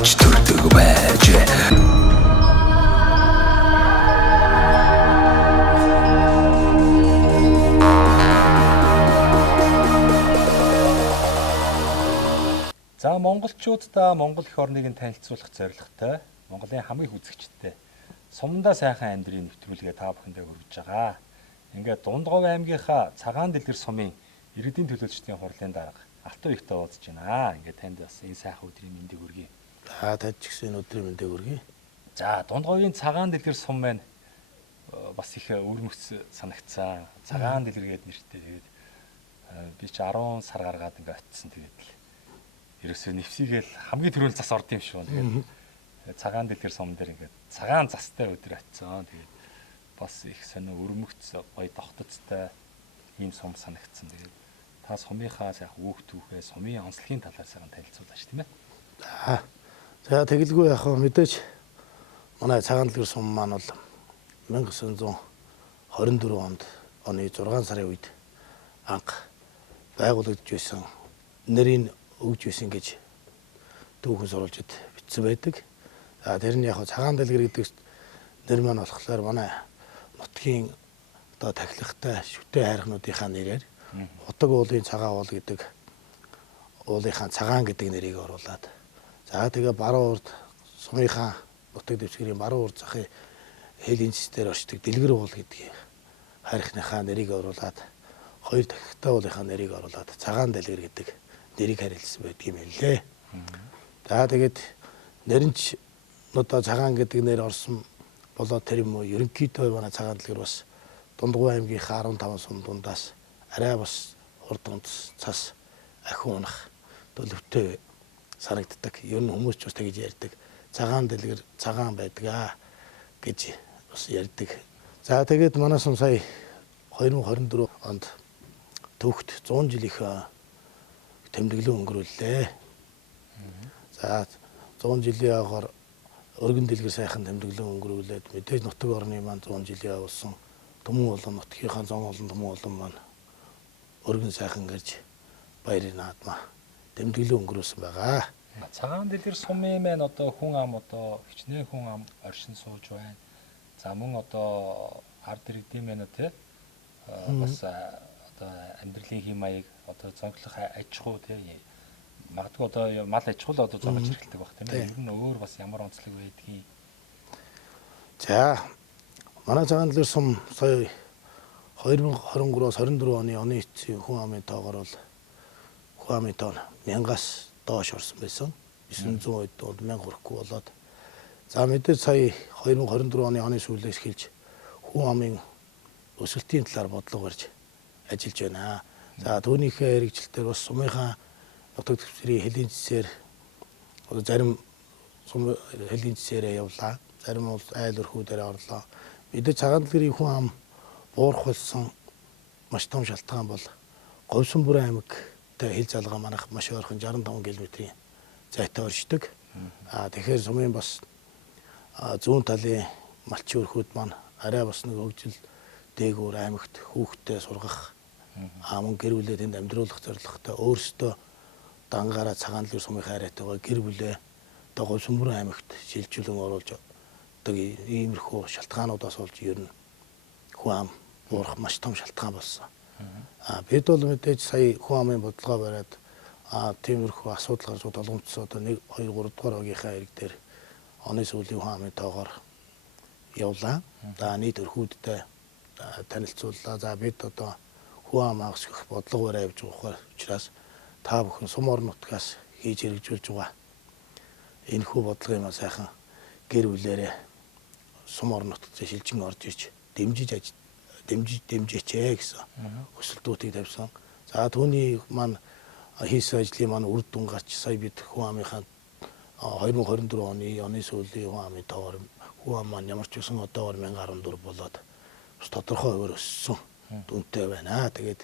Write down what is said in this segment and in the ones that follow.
авч төрдөг байж. За монголчуудаа Монгол эх орныг танилцуулах зорилготой Монголын хамгийн үзэгчтэй Сумдаа сайхан амьдрын нэвтрүүлгээ та бүхэндээ хүргэж байгаа. Ингээд Дундгов аймгийнхаа Цагаан Дэлгэр сумын иргэдийн төлөөлөгчдийн хурлын дарга Алтан ихтэй уулзж байна. Ингээд танд бас энэ сайхан өдрийн мэндийг хүргэе. Танд ч гэсэн өдрийн мэндийг хүргэе. За Дундговын Цагаан Дэлгэр сум маань бас их өрмөц санагцсан. Цагаан Дэлгэр гэдэг нэртэй. Тэгээд би чи 10 сар гаргаад ингээд очисон. Тэгээд ерөөсөө нэвсийгээл хамгийн түрүүнд зас орд юм шүү. Тэгээд Цагаан Дэлгэр сум дээр ингээд цагаан застай өдөр очисон. Тэгээд бас их сонио өрмөгц гоё тогтцтой ийм сум санагдсан. Тэгээд та сумынхаа сайхан үүх түүхээ сумын онцлогийн талаар сайхан танилцуулаач тийм ээ. За тэгэлгүй яг мэдээж манай Цагаан Дэлгэр сум маань бол 1924 онд оны 6 сарын үед анх байгуулагдж байсан нэрийг өгж байсан гэж түүхэн сурвалжид бичсэн байдаг. За тэр нь яг Цагаан Дэлгэр гэдэг нэр маань болохоор манай нутгийн одоо тахилгатай шүтээ хайрхнуудынхаа нэрээр Утаг уулын цагаан уул гэдэг уулынхаа цагаан гэдэг нэрийг оруулад за тэгээ баруун урд сумынхаа нутаг дэвсгэрийн баруун урд захын хээлийн цэцээр оршдог Дэлгэр уул гэдгийг хайрхныхаа нэрийг оруулад хоёр тахилгатай уулынхаа нэрийг оруулад Цагаан Дэлгэр гэдэг нэрийг харилцсан байдгийм лээ. За тэгээд нэрнч одоо цагаан гэдэг нэр орсон болоод тэр юм уу ерөнхийдөө манай Цагаан Дэлгэр бас Дундгов аймгийнхаа 15 сум дундаас арай бас урд унтс цас ахин унах төлөвтэй санагддаг. Ер нь хүмүүс ч бас тэгж ярьдаг. Цагаан Дэлгэр цагаан байдгаа гэж бас ярьдаг. За тэгээд манай сум сая 2024 онд төвхт 100 жилийнхаа тэмдэглэн өнгөрүүллээ. За 100 жилийн агаар өргөн дэлгэр сайхан тэмдэглэн өнгөрүүлээд мэдээж нутаг орны маань 100 жилийн явуулсан Түмэн улам нутгийнхаа 100 олон Түмэн улам маань өргөн сайхан гэрж баярын наадмаа тэмдэглэн өнгөрүүлсэн байгаа. Цагаан Дэлгэр сумын маань одоо хүн ам одоо хичнээн хүн ам оршин сууж байна. За мөн одоо ард иргэдийн маань те бас одоо амьдралын хэм маяг одоо зонглох аж ахуй те магадгүй одоо мал аж ахуй одоо зогсож хэрэглэдэг баг тийм ээ. Ер нь өөр бас ямар онцлог байдгийг. За манай Цагаан Дэлгэр сум сая 2023-аас 24 оны эцсийн хүн амын тоогоор бол хүн амын тоо 1000-аас доош орсон байсан. 900 хэд донд 1000 хүрэхгүй болоод за мэдээж сая 2024 оны сүүлээс эхэлж хүн амын өсөлтийн талаар бодлого барьж ажиллаж байна. За түүнийхээ хэрэгжилтээр бас сумынхаа нутаг дэвсгэрийн хээлийн цэцээр зарим сум хээлийн цэцээрээ явлаа. Зарим бол айл өрхүүдээр орлоо. Мэдээж Цагаан Дэлгэрийн хүн ам буурах болсон маш том шалтгаан бол Говьсон бүрэн аймагтай хил залгаа манайх маш ойрхон 65 км-ийн зайтай оршдог. Тэгэхээр сумын бас зүүн талын малчин өрхүүд маань арай бас нэг хөгжил дээгүүр аймагт хүүхдтэй сургах мөн гэр бүлээ тэнд амьдруулах зорилготой өөрсдөө дангаараа Цагаан Дэлгэр сумын хайрайтайгаа гэр бүлээ одоо Говьсон бүрэн аймагт шилжүүлэн оруулж одоо иймэрхүү шалтгаануудаас болж ер нь хүн ам буурах маш том шалтгаан болсон. Бид бол мэдээж сая хүн амын бодлогоо бариад тиймэрхүү асуудал гарч долгомжсон одоо 1 2 3 дугаар багийнхаа ирэг дээр оны сүүлийн хүн амын тоогоор явлаа. За нийт өрхүүдтэй танилцууллаа. За бид одоо хүн ам агсгах бодлого барай явж байгаа учраас та бүхэн сум орон нутгаас хийж хэрэгжүүлж байгаа энэ хүү бодлогын маань сайхан гэр бүлээрээ сум орон нутгад шилжин орж иж дэмжиж дэмжээч гэсэн өсөлтүүдийг тавьсан. За түүний маань хийсэн ажлын маань үр дүн гарч сая бид хүн амынхаа 2024 оны сүүлийн хүн амын тоогоор хүн ам маань ямар ч үсэн одоогоор 1014 болоод бас тодорхой хуваар өссөн дүнтэй байна. Тэгээд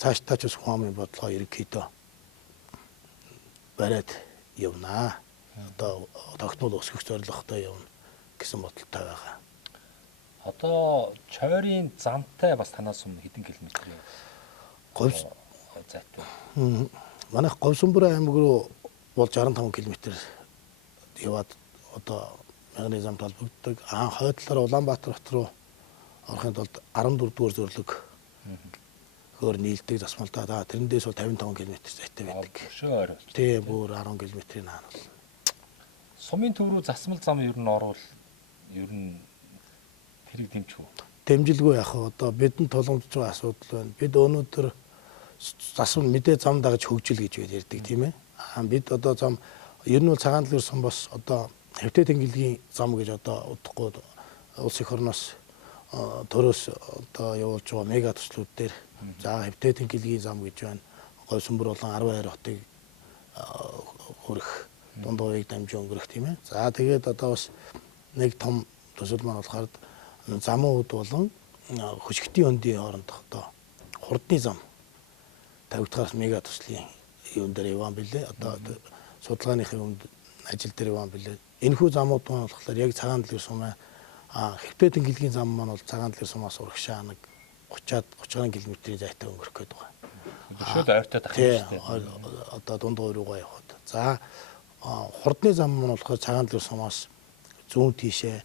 цаашдаа ч бас хүн амын бодлого ерөнхийдөө бариад явнаа. Одоо тогтмол өсгөх зорилготой явна гэсэн бодолтой байгаа. Одоо Чойрын замтай бас танаас өмнө хэдэн километр юм? Говьс зайтай. Манайх Говьсон бүрэн аймаг руу бол 65 км яваад одоо мягны замд холбогддог. Хойдлоор Улаанбаатар хот руу орохын тулд 14 дугаар зөвлөг хөр нийлдэг засмалдаа. Тэрнээс бол 55 км зайтай байдаг. Өшөө ойр болж. Тийм бүр 10 км-ийн наан бол. Сумын төв рүү засмал зам ер нь орвол ер нь тэрийг дэмжих үү? Дэмжилгүй яах вэ? Одоо бидэнд тулгамдж байгаа асуудал байна. Бид өнөөдөр засвал мэдээ зам дагаж хөгжил гэж ярьдаг тийм ээ. Бид одоо зам ер нь бол цагаан дэлгэр сум бас одоо хэвтэ тэнглэгийн зам гэж одоо удахгүй улс их орноос төрөөс одоо явуулж байгаа мега төслүүд дээр за хэвтэ тэнглэгийн зам гэж байна. Гой сүмбэр болон 12 хотыг хөрөх дундуурыг дамжин өнгөрөх тийм ээ. За тэгээд одоо бас нэг том төсөл маань болохоор замын үд болон хөшгтийн өндийн хооронд одоо хурдны зам тавигдахаас мега төслийн юун дээр яваан билээ. Одоо судалгааныхын өмнө ажил дээр яваан билээ. Энэхүү замууд маань болохоор яг цагаан дэлгэр сумаа хэвтэ тэнглэгийн зам маань бол цагаан дэлгэр сумаас урагшаа нэг 30-60 км-ийн зайтай өнгөрөх гээд байгаа. Өшөөд ойртой тах юм шүү дээ. Одоо дундуур руугаа явхад. За хурдны зам маань болохоор цагаан дэлгэр сумаас зүүн тийшээ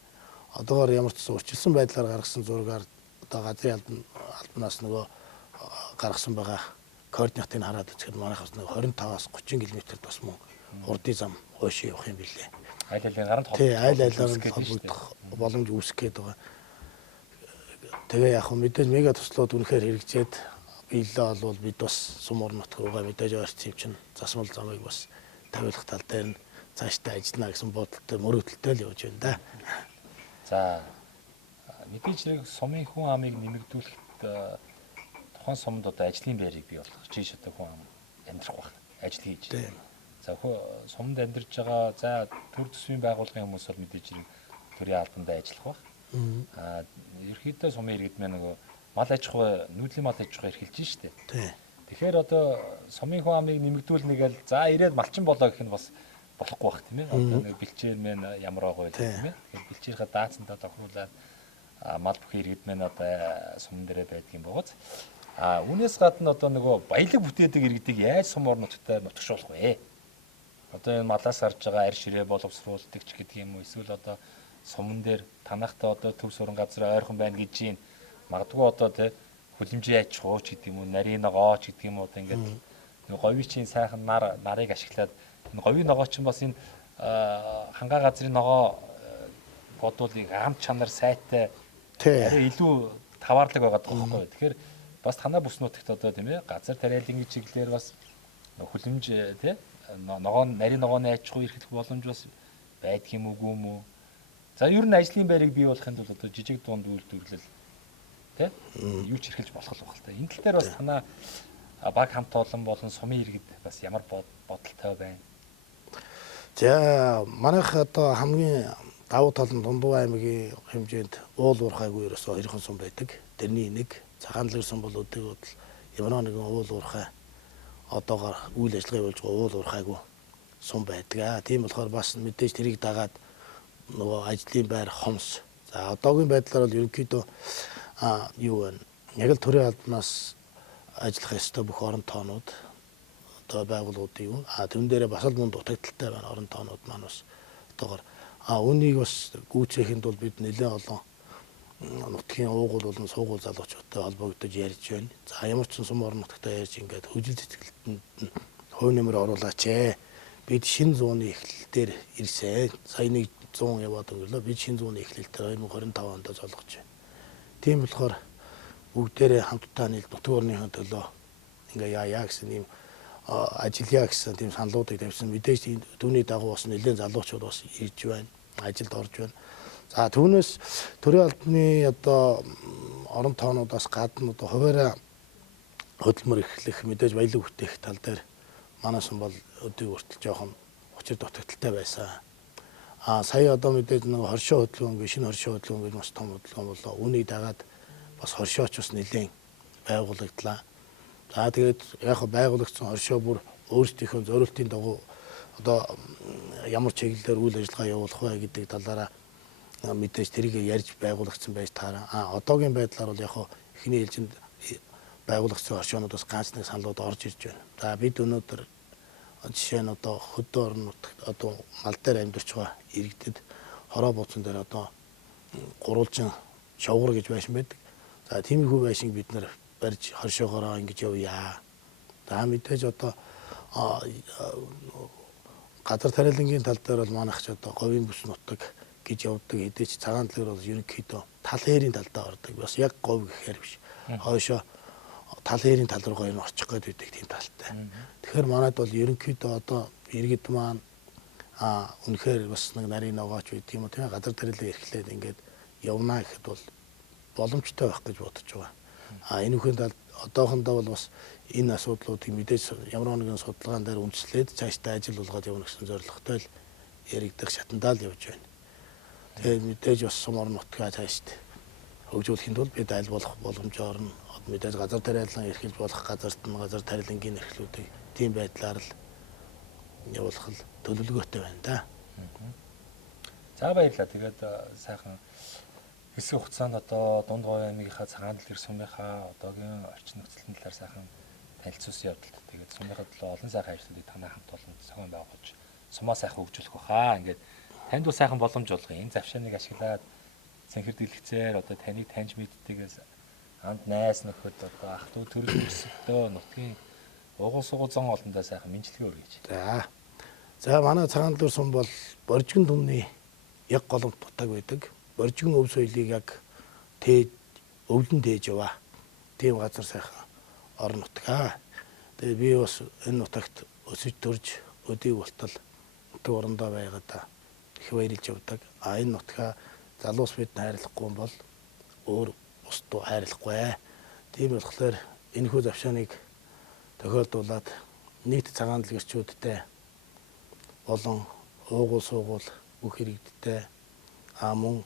одоогоор ямар ч урьдчилсан байдлаар гаргасан зургаар одоо газрын албанаас нөгөө гаргасан байгаа координатыг хараад үзэхэд манайхаас нэг 25-аас 30 км тусмын хурдны зам хойш явах юм билээ. Айл айлын гаранд холбогдох боломж үүсэх гээд байгаа. Тэгээ яг мэдээж мега төслүүд үнэхээр хэрэгжээд биелээ болвол бид бас сум орон нутг руугаа мэдээж ойрцсон чинь засмал замыг бас тавиулах тал дээр нь цаашдаа ажиллана гэсэн бодолтой мөрөөдөлтэй л явж байна да. За мэдээж нэг сумын хүн амыг нэмэгдүүлэхэд тухайн сумд одоо ажлын байрыг бий болгох чийш одоо хүн ам амьдрах байх ажил хийж. За сумд амьдарч байгаа за төр төсвийн байгууллагын хүмүүс бол мэдээж төрийн албанд ажиллах байх. Ерөнхийдөө сумын иргэд маань нөгөө мал аж ахуй нүүдлийн мал аж ахуй эрхэлж штэ. Тэгэхээр одоо сумын хүн амыг нэмэгдүүлнэ гээл за ирээд малчин болоо гэх нь бас болохгүй байх тийм ээ. Одоо нэг бэлчээр мэн ямар байгаа вэ тийм ээ. Тэгэхээр бэлчээрийнхаа даацсандаа тохируулаад мал бүхий иргэд мэн одоо сумн дээрээ байдаг юм богоц. Үүнээс гадна одоо нөгөө баялаг бүтээдэг иргэдийг яаж сум орон нутгтай нутгшуулах вэ? Одоо энэ малаас гарч байгаа арь ширээ боловсруулдаг ч гэдэг юм уу эсвэл одоо сумн дээр танахтаа одоо төв суран газар ойрхон байна гэж юм. Магадгүй одоо тэ хүлэмжийн аж ахуй ч гэдэг юм уу нарийн ногоо ч гэдэг юм уу одоо ингээд нөгөө говийн сайхан нарыг ашиглаад энэ говийн ногоо чинь бас энэ хангаа газрын ногоо бодуулыг ам чанар сайтай арай илүү таваарлаг байгаа тоххой. Тэгэхээр бас танаа бүс нутагт одоо тийм ээ газар тариалангийн чиглэлээр бас хүлэмж тий ногоо нарийн ногооны аж ахуй эрхлэх боломж бас байдаг юм уу юм уу. За ер нь ажлын байрыг бий болохын тулд одоо жижиг дунд үйлдвэрлэл тий юу ч эрхэлж болох л байна. Энэ тал дээр бас танаа баг хамт олон болон сумын иргэд бас ямар бодолтой байна. За манайх одоо хамгийн давуу тал нь Дундуу аймгийн хэмжээнд уул уурхайгүй ерөөсөө 2хан сум байдаг. Тэрний нэг цагаан дэлгэр сум бол өдөө ямар нэгэн уул уурхай одоогоор үйл ажиллагаа явуулж байгаа уул уурхайгүй сум байдаг. Тийм болохоор бас мэдээж тэрийг дагаад нөгөө ажлын байр хомс. За одоогийн байдлаар бол ерөнхийдөө юу вэ? Яг л төрийн албанаас ажиллах ёстой бүх орон тоонууд одоо байгууллагуудын юу түн дээрээ бас л мөн дутагдaltaй байна орон тоонууд маань бас одоогоор үүнийг бас гүйцээхэд бол бид нэлээд олон нутгийн уугуул болон суугуул залуучуудтай холбогдож ярьж байна. За ямар ч сум орон нутгтай ярьж ингээд хөгжил сэтгэлтэнд хувь нэмэр оруулаач ээ. Бид шинэ зууны эхлэл дээр ирсэн. Сая 100 яваад өнгөрлөө. Бид шинэ зууны эхлэлээр 2025 онд золгож байна. Тийм болохоор бүгдээрээ хамтдаа нийл нутаг орныхоо төлөө ингээ яа гэсэн юм ажиллая гэсэн тийм саналуудыг тавьсан. Мэдээж түүний дагуу бас нэлээд залуучууд бас ирж байна. Ажилд орж байна. За түүнээс төрийн албаны одоо орон тоонуудаас гадна одоо хуваараа хөдөлмөр эрхлэх мэдээж баялаг бүтээх тал дээр манай сум бол өдөө хүртэл жоохон учир дутагдaltaй байсан. Сая одоо мэдээж нэг хоршоо хөдөлгөөн шинэ хоршоо хөдөлгөөн гэж бас том хөдөлгөөн болоо. Үүнийг дагаад бас хоршооч бас нэлээд байгуулагдлаа. За тэгээд яг байгуулагдсан хоршоо бүр өөрсдийнхөө зорилтын дагуу одоо ямар чиглэлээр үйл ажиллагаа явуулах вэ гэдэг талаараа мэдээж тэрийг ярьж байгуулагдсан байж таараа. Одоогийн байдлаар бол яг эхний ээлжинд байгуулагдсан хоршоонуудаас ганц нэг саналууд орж ирж байна. За бид өнөөдөр жишээ нь одоо хөдөө орон нутагт одоо мал дээр амьдарч байгаа иргэдэд хороо бууцан дээр одоо гурвалжин шовгор гэж байшин байдаг. За тиймэрхүү байшинг бид нар барьж хоршоогоороо ингэж явъя. За мэдээж одоо газар тариалангийн тал дээр бол манайх ч одоо говийн бүс нутаг гэж явдаг. Хэдийч цагаан дэлгэр бол ерөнхийдөө тал хээрийн талдаа ордог. Бас яг говь гэхээр биш. Хойшоо тал хээрийн тал руугаа энэ орчих гээд байдаг тийм талтай. Тэгэхээр манайд бол ерөнхийдөө одоо иргэд маань үнэхээр бас нэг нарийн ногооч байдаг юм уу тийм газар тариалан эрхлээд ингээд явна гэхэд бол боломжтой байх гэж бодож байгаа. Энэхийн талд одоохондоо бол бас энэ асуудлуудыг мэдээж ямар нэгэн судалгаан дээр үндэслээд цаашдаа ажил болгоод явна гэсэн зорилготой л яригдах шатандаа л явж байна. Тэгээд мэдээж бас сум орон нутгаа цаашд хөгжүүлэхэд бол бид аль болох боломжоор нь мэдээж газар тариалан эрхэлж болох газарт нь газар тариалангийн эрхлүүдийг тийм байдлаар л явуулах л төлөвлөгөөтэй байна да. За баярлалаа. Тэгээд сайхан хэсэг хугацаанд одоо Дунд Говь аймгийнхаа цагаан дэлгэр сумынхаа одоогийн орчин нөхцөлийн талаар сайхан танилцуулсан явдалт. Тэгээд сумынхаа төлөө олон сайхан ажлуудыг танай хамт олон зохион байгуулж сумаа сайхан хөгжүүлэх баха. Ингээд танд бол сайхан боломж олгоё. Энэ завшааныг ашиглаад цэнхэр дэлгэцээр одоо таныг таньж мэддэгээс анд найс нөхөд одоо ах トゥ төрөл өрсөлдөө нутгийн угуул сугуул зон олондоо сайхан мэдлэгээ өргөж. За манай цагаан дэлгэр сум бол Боржигын түмний яг голомт нутаг байдаг. Боржигын өв соёлыг яг өвлөн тээж яваа. Тийм газар сайхан орон нутгаа. Тэгээ би бас энэ нутагт өсөж төрж өдийг болтол нутаг орондоо байгаад их баярлж явдаг. Энэ нутгаа залуус бид хайрлахгүй юм бол өөр бусдуу хайрлахгүй. Тийм болохоор энэхүү завшааныг тохиолдуулаад нийт цагаан дэлгэрчүүдтэй болон уугуул суугуул бүх иргэдтэй мөн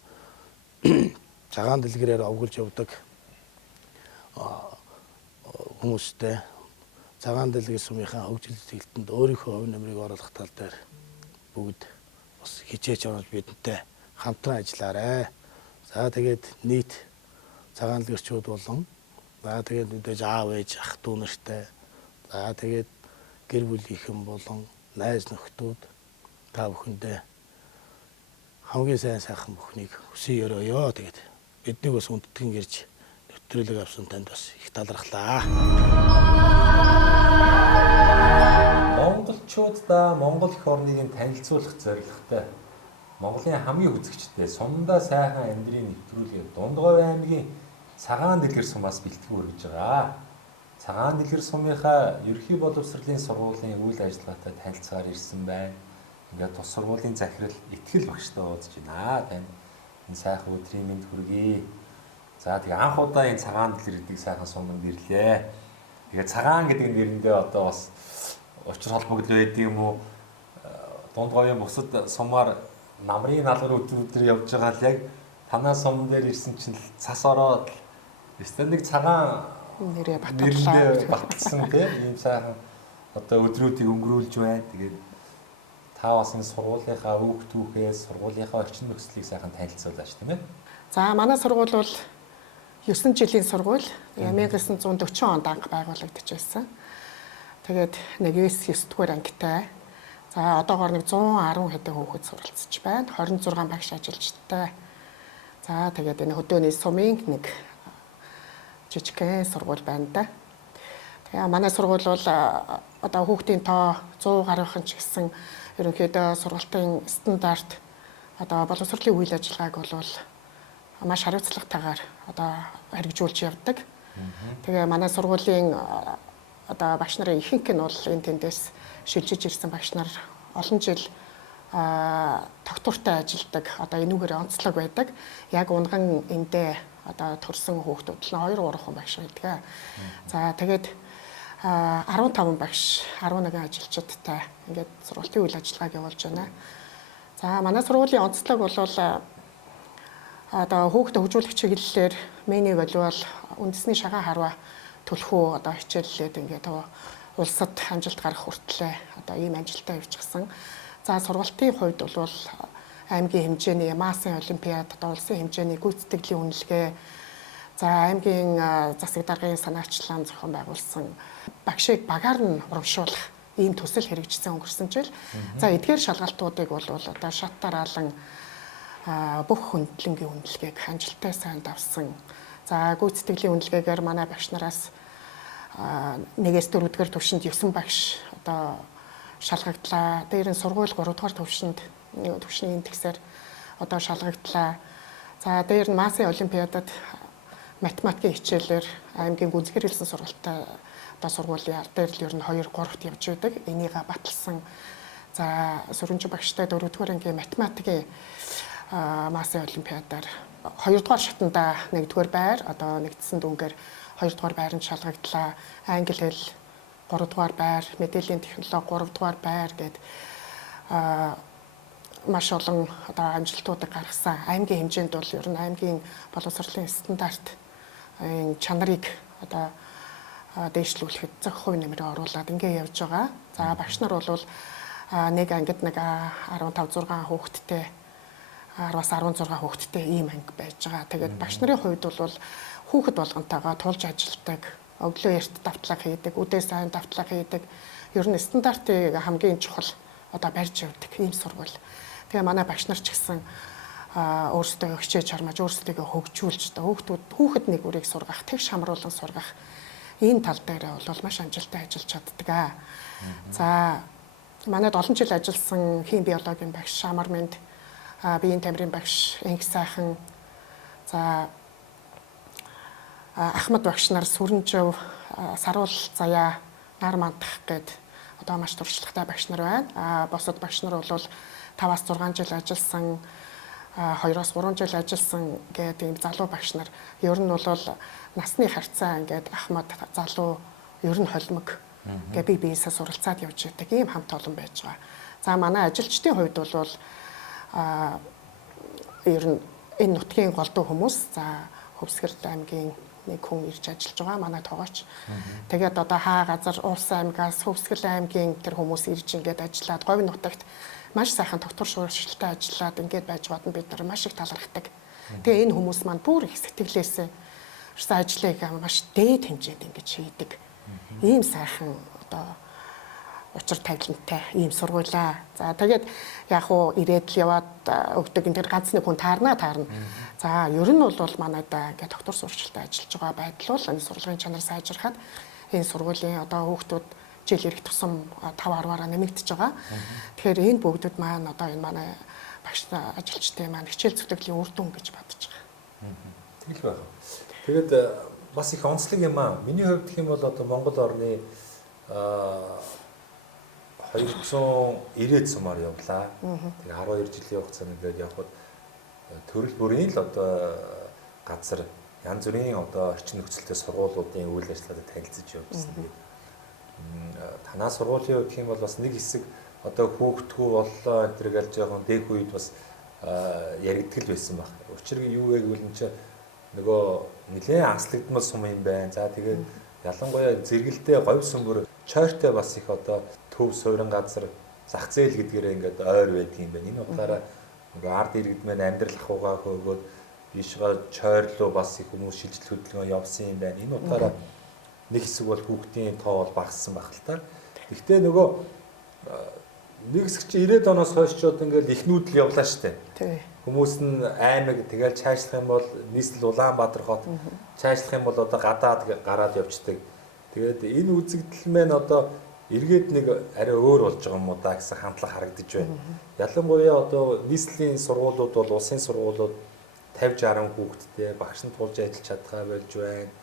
цагаан дэлгэрээр овголж явдаг хүмүүстэй цагаан дэлгэр сумынхаа хөгжил сэтгэлтэнд өөрийнхөө хувь нэмрийг оруулах тал дээр бүгд бас хичээж орж бидэнтэй хамтран ажиллаарай. За тэгээд нийт цагаан дэлгэрчүүд болон за тэгээд мэдээж аав ээж ах дүү нартай за тэгээд гэр бүлийнхэн болон найз нөхдүүд та бүхэндээ хамгийн сайн сайхан бүхнийг хүсье өрөөё. Тэгээд биднийг бас үндэтгэн гэрж нэвтрүүлэг авсан танд бас их талархлаа. Монголчуудаа Монгол эх орныг танилцуулах зорилготой Монголын хамгийн үзэгчтэй сумдаа сайхан амьдрын нэвтрүүлгийг Дунд Говь аймгийн цагаан дэлгэр сумаас бэлтгэн өргөж байгаа. Цагаан дэлгэр сумынхаа ерхий боловсролын сургуулийн үйл ажиллагаатай танилцахаар ирсэн байна. Ингээд тус сургуулийн захирал Итгэл багштай уулзж байна. Танд энэ сайхан өдрийн мэнд хүргэе. За тэгээ анх удаа энэ цагаан дэлгэр гэдэг сайхан суманд ирлээ. Тэгээ цагаан гэдэг нэрэндээ одоо бас учир холбогдол байдаг юм уу? Дунд Говийн бусад сумаар намрын налгар өдөр явж байгаа л яг танаа сум дээр ирсэн чинь цас ороод эсвэл нэг цагаан нэрээ батсан тийм ийм сайхан одоо өдрүүдийг өнгөрүүлж байна. Тэгээд та бас энэ сургуулийнхаа өв түүхээс сургуулийнхаа орчин нөхцөлийг сайхан танилцуулаач тийм ээ. За манай сургууль бол 9 жилийн сургууль 1940 онд анх байгуулагдаж байсан. Тэгээд 9 дугаар ангитай. За одоогоор нэг 110 хэдэн хүүхэд суралцж байна. 26 багш ажилчтай. За тэгээд энэ хөдөөний сумын нэг жижигхэн сургууль байна да. Тэгээ манай сургууль бол одоо хүүхдийн тоо 100 гаруйхан ч гэсэн ерөнхийдөө сургалтын стандарт одоо боловсролын үйл ажиллагааг бол маш хариуцлагатайгаар одоо хэрэгжүүлж явдаг. Тэгээ манай сургуулийн одоо багш нарын ихэнх нь бол энэ тэндээс шилжиж ирсэн багш нар олон жил тогтвортой ажилдаг. Одоо энүүгээр онцлог байдаг. Яг унган эндээ одоо төрсэн хүүхдүүд л 2 3 хүн багш байдаг. За тэгээд 15 багш 11 ажилчидтай ингээд сургалтын үйл ажиллагааг явуулж байна. За манай сургуулийн онцлог бол одоо хүүхдэд хөгжүүлэх чиглэлээр меню болвол үндэсний шагаан харва төлхөө одоо хичээллээд ингээд улсад амжилт гарах хүртлээр одоо ийм амжилтаа явуулчихсан. За сургалтын хувьд бол аймгийн хэмжээний Ямаасын олимпиад одоо улсын хэмжээний гүйцэтгэлийн үнэлгээ за аймгийн засаг даргын санаачлалын зохион байгуулсан багшийг багаар нь урамшуулах ийм төсөл хэрэгжсэн өнгөрсөн жил. За эдгээр шалгалтуудыг бол одоо шат дараалан бүх хөндлөнгийн үнэлгээг амжилттай сайн давсан. За гүйцэтгэлийн үнэлгээгээр манай багш нараас 1-ээс 4-р түвшинд 9 багш одоо шалгагдлаа. Дээр нь сургууль 3-р түвшний индексээр одоо шалгагдлаа. За дээр нь Масын олимпиадад математикийн хичээлээр аймгийн гүнзгэр хэлсэн сургалттай одоо сургуулийн ард дээр л ер нь 2-3-т явж байдаг. Энийг баталсан. За Сүрэнжин багштай 4-р ангийн математикийн Масын олимпиадаар 2-р шатанда 1-р байр, одоо нэгдсэн дүнгээр 2-р байранд шалгагдлаа. Англи хэл 3-р байр, мэдээллийн технологи 3-р байр гээд маш олон одоо амжилтуудыг гаргасан. Аймгийн хэмжээнд бол ер нь аймгийн боловсролын стандарт чанарыг одоо дээшлүүлэхэд зөв хувь нэмрээ оруулаад ингэ явж байгаа. За багш нар бол нэг ангид нэг 15-6 хүүхэдтэй 10-аас 16 хүүхэдтэй ийм анги байж байгаа. Тэгээд багш нарын хувьд бол хүүхэд болгонтойгоо тулж ажилладаг, өглөө эрт давтлага хийдэг, үдээ сайн давтлага хийдэг. Ер нь стандартыг хамгийн чухал одоо барьж явдаг ийм сургууль. Тэгээ манай багш нар ч гэсэн өөрсдөө хичээж хармаж, өөрсдөө хөгжүүлж хүүхэд нэг үрийг сургах, тэгш хамруулан сургах энэ тал дээр бол маш амжилттай ажиллаж чаддаг. За манайд олон жил ажилласан хим биологийн багш Шамармэнд, биеийн тамирын багш Энх сайхан, за Ахмад багш нар Сүрэнжив, Саруул Заяа, Нар Мандах гээд одоо маш туршлагатай багш нар байна. Босод багш нар бол 5-аас 6 жил ажилласан, 2-оос 3 жил ажилласан гэдэг ийм залуу багш нар. Ер нь бол насны харьцаа ингээд Ахмад залуу, ер нь холимог гэ биесээ суралцаад явж байдаг ийм хамт олон байж байгаа. За манай ажилчдын хувьд бол ер нь энэ нутгийн голдуу хүмүүс, за Хөвсгөл аймгийн нэг хүн ирж ажиллаж байгаа манай тоогооч. Тэгээд одоо хаа газар Улс аймгаас Хөвсгөл аймгийн тэр хүмүүс ирж ингээд ажиллаад Говь нутагт маш сайхан доктор шууршилтай ажиллаад ингээд байж бод нь бид нар маш их талархдаг. Тэгээ энэ хүмүүс маань бүр их сэтгэлээсээ ажлыг маш дээд хэмжээнд ингэж хийдэг. Ийм сайхан одоо учир тавилантай ийм сургуулаа. За тэгээд яг уу ирээд л яваад өгдөг энэ тэр ганц нэг хүн таарна. За ер нь бол манайда ингээд доктор сурчлалтай ажиллаж байгаа байдал бол энэ сургуулийн чанар сайжрахад энэ сургуулийн одоо хүүхдүүд жил ирэх тусам 5-10-аараа нэмэгдэж байгаа. Тэгэхээр энэ бүгдүүд маань одоо энэ манай багш ажилчдын маань хичээл зүтгэлийн үр дүн гэж бодож байгаа. Тэгэл байна. Тэгээд бас их онцлог юм аа. Миний хувьд гэх юм бол одоо Монгол орны 290 сумаар явлаа. Тэгээ 12 жилийн хугацаанд ингээд явхад төрөл бүрийн л одоо газар янз бүрийн одоо орчин нөхцөлтэй сургуулиудын үйл ажиллагаанд танилцж явсан. Танаа сургуулийн хувьд гэх юм бол бас нэг хэсэг одоо хүүхдгүү боллоо энэ төр галж явах дээх үед бас яригдгэл байсан баг. Учир нь юу вэ гэвэл энэ чинь нөгөө нэлээд анслагдмал сум юм байна. За тэгээд ялангуяа зэрэгэлдээ говь сүмбэр чойртой бас их одоо төв суурин газар зах зээл гэдгээрээ ингээд ойр байдаг юм байна. Энэ утгаараа нөгөө ард иргэд мэн амьдрал ахуйгаа хөөгөөд бишгаа чойрлоо бас их хүмүүс шилжилт хөдөлгөөн явсан юм байна. Энэ утгаараа нэг хэсэг бол хүүхдийн тоо бол багассан баг л та. Гэхдээ нөгөө нэг хэсэг чи 90-ад оноос хойш ч одоо ингээд ихнүүд л явлаа штэ. Хүмүүс нь аймаг тэгэл цаашлах юм бол нийслэл Улаанбаатар хот цаашлах юм бол одоо гадаад гараад явцдаг. Тэгээд энэ үзэгдэл мэн одоо эргээд нэг арай өөр болж байгаа юм уу да гэсэн хандлага харагдаж байна. Ялангуяа одоо нийслэлийн сургуулиуд бол улсын сургуулиуд 50-60 хүүхэдтэй багш нь тулж ажиллаж чадхаа болж байна.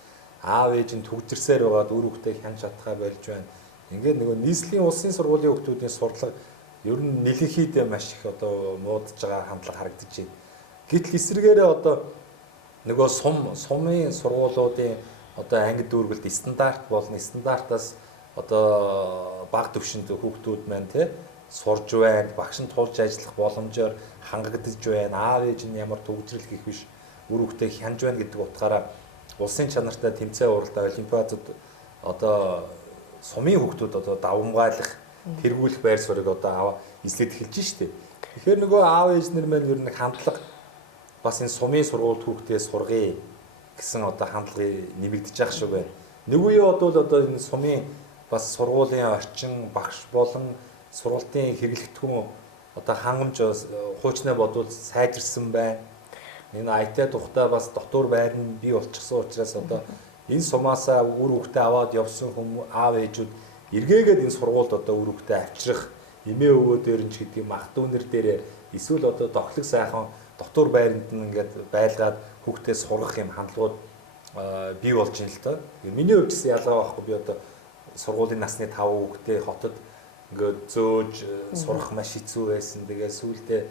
Аав ээж нь төгжирсээр байгаад үр хүүхдээ хянж чадхаа болж байна. Ингээд нөгөө нийслэлийн улсын сургуулийн хүүхдүүдийн сурлага ер нь нэлээхийдээ маш их одоо муудаж байгаа хандлага харагдаж байна. Гэтэл эсвэргээрээ одоо нөгөө сумын сургуулиудын одоо анги дүүргэлт стандарт болно. Стандартаас одоо бага түвшинд хүүхдүүд маань тий сурж байна. Багш нь тулж ажиллах боломжоор хангагдаж байна. Аав ээж нь ямар төгжрөл гэх биш үр хүүхдээ хянж байна гэдэг утгаараа улсын чанартай тэмцээн уралдаан олимпиадад одоо сумын хүүхдүүд одоо давмгайлах тэргүүлэх байр суурийг одоо эзлээд эхэлж штэ. Тэгэхээр нөгөө аав ээж нар маань ер нь хандлага бас энэ сумын сургуульд хүүхдээ сургая гэсэн одоо хандлагыг нэмэгдэж явах шиг байна. Нэг үе бодвол одоо энэ сумын бас сургуулийн орчин багш болон сургалтын хэрэглэгдэхүүн одоо хангамж хуучнаа бодвол сайжирсан байна. Энэ IT тухтай бас дотор байр нь бий болчихсон учраас одоо энэ сумаасаа үр хөвгтөө аваад явсан хүмүүс аав ээжүүд эргээгээд энэ сургуульд одоо үр хөвгтөө авчрах эмээ өвөө дээр нь ч гэдэг мах дүүнэр дээр эсвэл одоо доглог сайхан дотор байранд нь ингээд байлгаад хүүхдээ сургах юм хандлагууд бий болж байна л доо. Миний хувьд ч ялгаа байхгүй би одоо сургуулийн насны 5 хүүхдээ хотод ингээд зөөж сурах маш хэцүү байсан. Тэгээд сүүлдээ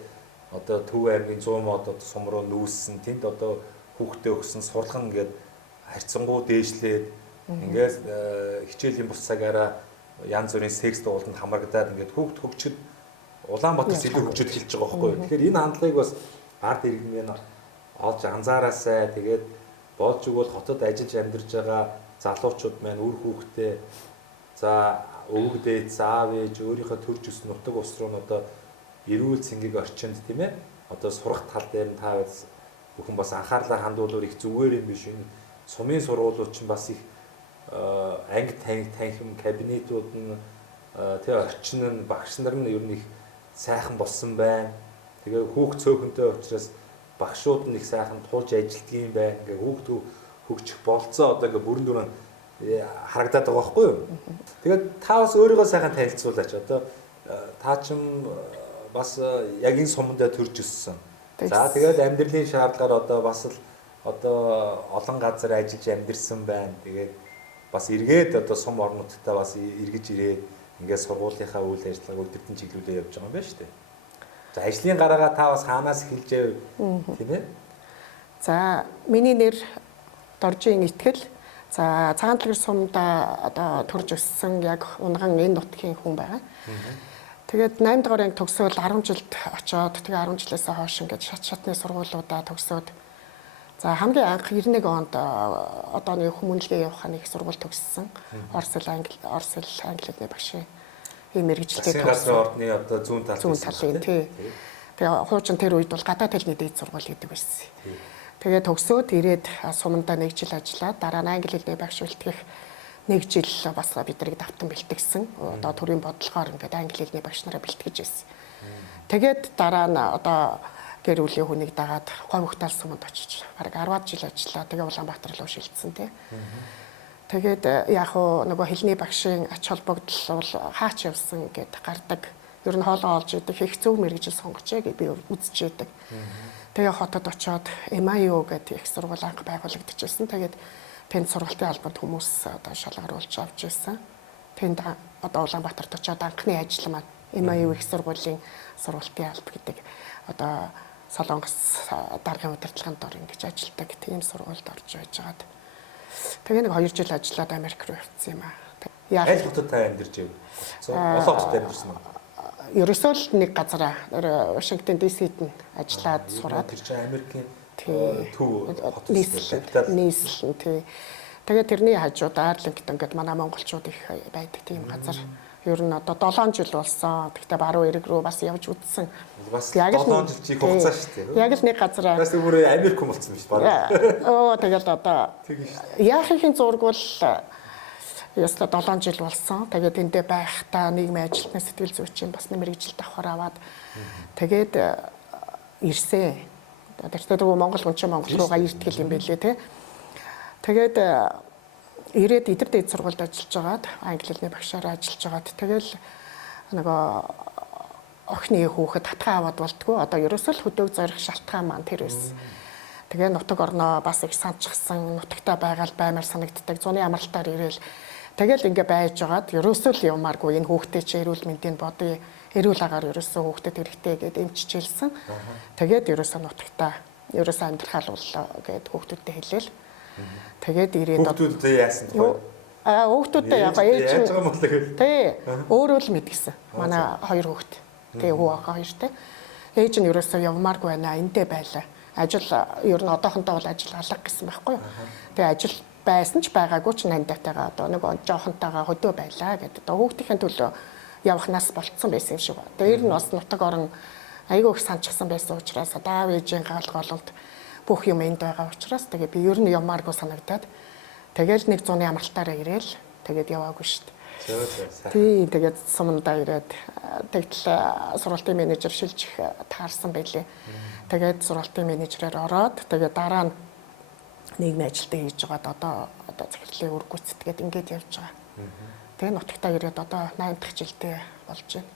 одоо Төв аймгийн 100 мод одоо сум руу нүүссэн. Тэнд одоо хүүхдээ өгсөн сурган ингээд харьцангуй дээшлээд ингээд хичээлийн бус цагаараа янз бүрийн секс дууланд хамрагдаад ингээд хүүхд хөгжөд Улаанбаатараас илүү хөгжөд эхэлж байгаа байхгүй юу. Тэгэхээр энэ хандлагыг бас ард иргэн олж анзаараасай. Тэгээд болж өгвөл хотод ажиллаж амьдарч байгаа залуучууд маань үр хүүхдээ за өвгдээ заав ээж өөрийнхөө төрж өссөн нутаг ус руу одоо эрүүл цэнгийг орчинд тийм ээ одоо сурах тал дээр нь та бүхэн бас анхаарлаа хандуулвал их зүгээр юм биш. Энэ сумын сургуулиуд чинь бас их анги танхим кабинетууд нь тэг орчин нь багш нар нь ер нь их сайхан болсон байна. Тэгээ хүүхд цөөхөнтэй учраас багшууд нь их сайхан тулж ажилтдаг юм байна. Ингээ хүүхд хөгжих болцоо одоо ингээ бүрэн дүрэн харагдаад байгаа байхгүй юу? Тэгээд та бас өөрийгөө сайхан танилцуулаач. Одоо та ч бас яг энэ сумдаа төрж өссөн. За тэгээд амьдралын шаардлагаар одоо бас л одоо олон газар ажиллаж амьдэрсэн байна. Тэгээд бас эргээд одоо сум орнуудтай бас эргэж ирээд ингээд сургуулийнхаа үйл ажиллагааг өдөртөн чиглүүлээ явж байгаа юм байна шүү дээ. За ажлын гараагаа та бас хаанаас эхэлжээ тийм ээ? За миний нэр Доржийн Итгэл. За Цагаан Дэлгэр сумда одоо төрж өссөн яг унган энэ нутгийн хүн байгаа. Тэгээд 8 дугаар анги төгсөөл 10 жилд очоод тэгээ 10 жилээс хойш ингээд шатны сургуулиудаа төгсөөд за хамгийн анх 91 онд одоо нэг хүмүүнлэгээ явах нэг сургууль төгссөн. Орос англиний багшийн ийм мэргэжилтэд төгссөн. Ордны одоо зүүн талын тий. Тэгээ хуучин тэр үед бол гадаад хэлний дээд сургууль гэдэг байсан. Тэгээ төгсөөд ирээд сумандаа 1 жил ажиллаад дараа нь англи хэлний багш үлтгэх 1 жил бас биднийг давтан бэлтгэсэн. Одоо төрийн бодлогоор ингээд англи хэлний багш нараа бэлтгэж байсан. Тэгээд дараа нь одоо гэр бүлийн хүнийг дагаад говьхтал суманд очиж бараг 10 жил ажиллаа. Тэгээ Улаанбаатар руу шилжсэн тий. Тэгээд яг нөгөө хэлний багшийн ач холбогдол бол хаач явсан гэд гардаг. Ер нь хоолоо олж идэг их зөв мэрэгжил сонгочээ гэж би үзэж идэг. Тэгээ хотод очоод MIU гэдэг их сургууль анх байгуулагдчихсан. Тэгээд тэнд сургалтын албанд хүмүүс одоо шалгаруулж авч ирсэн. Тэнд одоо Улаанбаатарт очоод анхны ажил маань MIU их сургуулийн сургалтын алба гэдэг одоо Солонгос даргын удирдлагын дор ингэж ажилладаг тийм сургуульд орж байж байгаад тэгээ нэг 2 жил ажиллаад Америк руу явцсан юм аа. Аль хотод та амьдарч байна? Олон хотод амьдарсан уу? Ерөөсөө л нэг газараа Вашингтон DC-д нь ажиллаад сураад тэр чинь Америкийн төв хот нийслэл тий. Тэгээд тэрний хажууд Арлингтон гэдэг манай монголчууд их байдаг тийм газар. Ер нь одоо 7 жил болсон. Тэгтээ баруун эрэг рүү бас явж үзсэн. Бас 7 жил чих хугацаа шүү дээ. Яг л нэг газараа. Бас өөр Америк хүн болсон биш баг. Тэгэл одоо яахын зураг бол яста 7 жил болсон. Тэгээд эндээ байхдаа нийгмийн ажилтны сэтгэл зүйчийн бас мэргэжилт давхар аваад тэгээд ирсэн. Тэгэхээр Монгол хүн чинь Монгол руугаа иртгэл юм байлээ тий. Тэгээд ирээд идэр дээд сургуульд ажиллаж байгаад англи хэлний багшаараа ажиллаж байгаад тэгэл нөгөө охины хүүхэд татгаа аваад болтгоо одоо ерөөсөө л хөдөг зорих шалтгаан маань тэр байсан. Тэгээ нутаг орноо бас их санчсан нутагтаа байгаал баймаар санагддаг зуны амралтаар ирээл тэгэл ингээ байж байгаад ерөөсөө л явмааргүй энэ хүүхдээ чи эрүүл мэндийн бодъё эрүүл агаар ерөөсөө хүүхдэд хэрэгтэй гэдээ эмччихэлсэн. Тэгээд ерөөсөө нутагтаа ерөөсөө амьдрахаал боллоо гэд хүүхдүүдтэй хэлээл. Тэгээд ирээд хүүхдүүдтэй яасан тухай? Хүүхдүүдтэй яг ээж нь тий өөрөө л мэдгэсэн. Манай 2 хүүхд. Тэгээ хүү ах 2 тий. Ээж нь ерөөсөө явмааргүй байна. Эндээ байлаа. Ажил ер нь одоохондоо бол ажил алга гэсэн байхгүй юу. Тэгээ ажил байсан ч байгаагүй ч нандатайгаа одоо нэг жоохонтойгоо хөдөө байлаа гэдэг. Одоо хүүхдийн төлөө явахнаас болцсон байсан юм шиг байна. Дээр нь бас нутаг орон айгүй их санчсан байсан учраас одоо ээжийн гаалгалд бүх юм энд байгаа учраас тэгээ би ер нь явмааргүй санагдаад тэгэл нэг зуны амралтаараа ирээл тэгээд яваагүй шүү дээ. Тийм тэгээд сумандаа ирээд тэгтэл сургалтын менежер шилжих таарсан байлээ. Тэгээд сургалтын менежерээр ороод тэгээд дараа нь нийгмийн ажилтаа хийж байгаад одоо захирлын үр гүйцэтгээд ингэж явж байгаа. Тэгээ нутагтаа ирээд одоо 80 дахь жилдээ болж байна.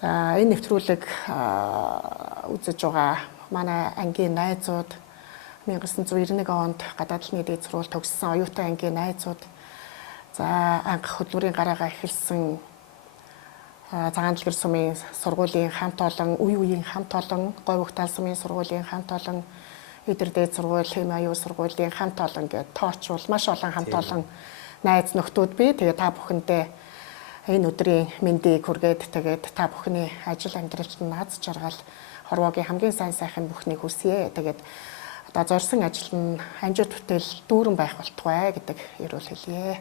За энэ нэвтрүүлэг үзэж байгаа манай ангийн найзууд 1991 онд гадаадлын дээд сургууль төгссөн оюутан ангийн найзууд за анх хөдөлмөрийн гараагаа эхэлсэн цагаан дэлгэр сумын сургуулийн хамт олон, үе үеийн хамт олон, говь ухтаал сумын сургуулийн хамт олон, эдэр дээд сургууль, хэм аюу сургуулийн хамт олон гэдэг тоочвол маш олон хамт олон найз нөхдүүд бий. Тэгээ та бүхэндээ энэ өдрийн мэндийг хүргээд тэгээд та бүхний ажил амьдралд наз жаргал хорвоогийн хамгийн сайн сайхан бүхнийг хүсье. Тэгээд одоо зорьсон ажил нь амжилт бүтээл дүүрэн байх болтугай гэдэг эрүүл хэлье.